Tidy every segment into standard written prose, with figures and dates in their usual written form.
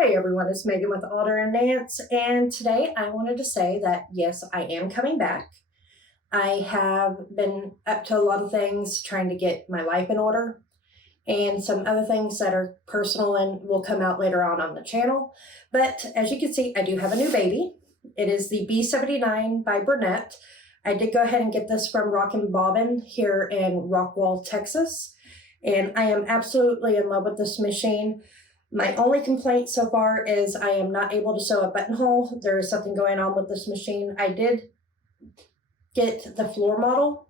Hey everyone, it's Megan with Alder and Nance, and today I wanted to say that yes, I am coming back. I have been up to a lot of things trying to get my life in order and some other things that are personal and will come out later on the channel. But as you can see, I do have a new baby. It is the B79 by Burnett. I did go ahead and get this from Rockin' Bobbin here in Rockwall, Texas, and I am absolutely in love with this machine. My only complaint so far is I am not able to sew a buttonhole. There is something going on with this machine. I did get the floor model,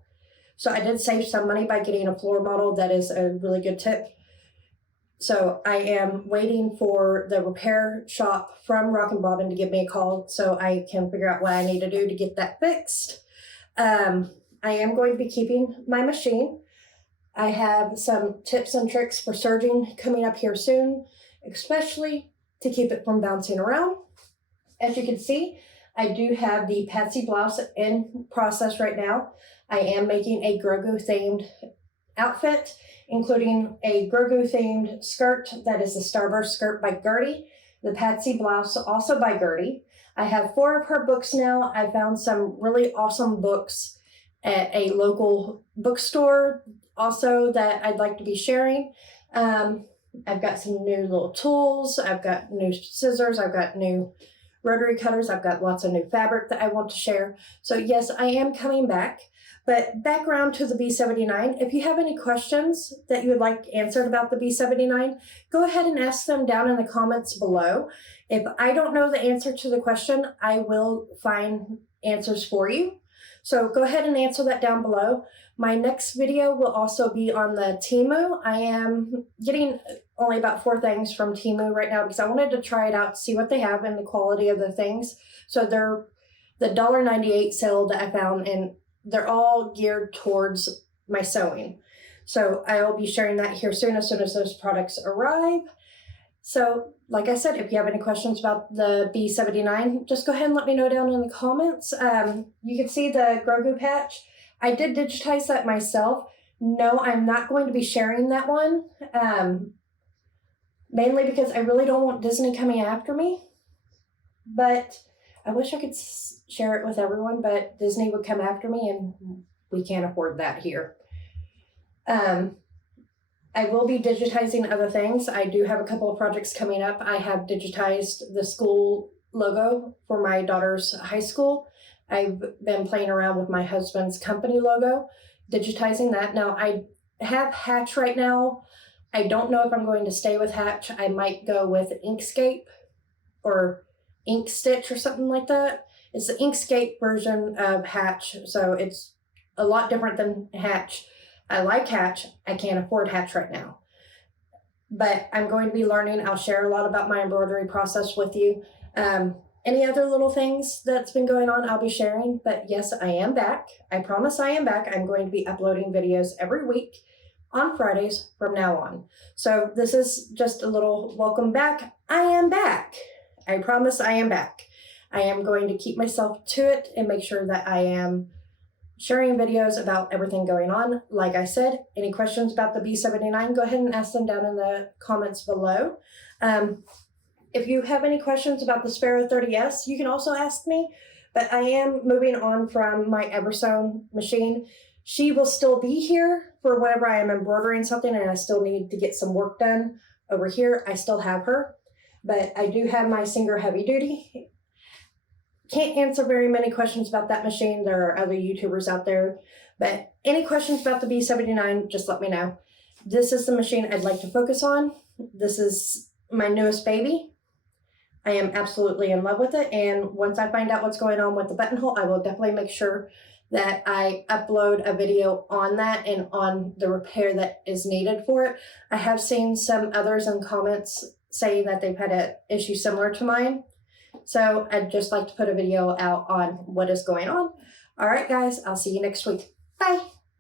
so I did save some money by getting a floor model. That is a really good tip. So I am waiting for the repair shop from Rockin' Bobbin to give me a call so I can figure out what I need to do to get that fixed. I am going to be keeping my machine. I have some tips and tricks for serging coming up here soon, especially to keep it from bouncing around. As you can see, I do have the Patsy blouse in process right now. I am making a Grogu themed outfit, including a Grogu themed skirt that is the Starburst skirt by Gertie, the Patsy blouse also by Gertie. I have 4 of her books now. I found some really awesome books at a local bookstore also that I'd like to be sharing. I've got some new little tools. I've got new scissors. I've got new rotary cutters. I've got lots of new fabric that I want to share. So yes, I am coming back. But background to the B79, if you have any questions that you would like answered about the B79, go ahead and ask them down in the comments below. If I don't know the answer to the question, I will find answers for you. So go ahead and answer that down below. My next video will also be on the Temu. I am getting only about 4 things from Temu right now because I wanted to try it out, see what they have and the quality of the things. So they're the $1.98 sale that I found, and they're all geared towards my sewing. So I will be sharing that here soon as those products arrive. So like I said, if you have any questions about the B79, just go ahead and let me know down in the comments. You can see the Grogu Patch. I did digitize that myself. No, I'm not going to be sharing that one, mainly because I really don't want Disney coming after me. But I wish I could share it with everyone, but Disney would come after me, and we can't afford that here. I will be digitizing other things. I do have a couple of projects coming up. I have digitized the school logo for my daughter's high school. I've been playing around with my husband's company logo, digitizing that. Now, I have Hatch right now. I don't know if I'm going to stay with Hatch. I might go with Inkscape or Ink Stitch or something like that. It's the Inkscape version of Hatch, so it's a lot different than Hatch. I like Hatch. I can't afford Hatch right now. But I'm going to be learning. I'll share a lot about my embroidery process with you. Any other little things that's been going on, I'll be sharing. But yes, I am back. I promise I am back. I'm going to be uploading videos every week on Fridays from now on. So this is just a little welcome back. I am back. I promise I am back. I am going to keep myself to it and make sure that I am sharing videos about everything going on. Like I said, any questions about the B79, go ahead and ask them down in the comments below. If you have any questions about the Sparrow 30S, you can also ask me, but I am moving on from my Everstone machine. She will still be here for whenever I am embroidering something and I still need to get some work done over here. I still have her, but I do have my Singer Heavy Duty. Can't answer very many questions about that machine. There are other YouTubers out there, but any questions about the B79, just let me know. This is the machine I'd like to focus on. This is my newest baby. I am absolutely in love with it, and once I find out what's going on with the buttonhole, I will definitely make sure that I upload a video on that and on the repair that is needed for it. I have seen some others in comments say that they've had an issue similar to mine. So I'd just like to put a video out on what is going on. All right, guys, I'll see you next week. Bye.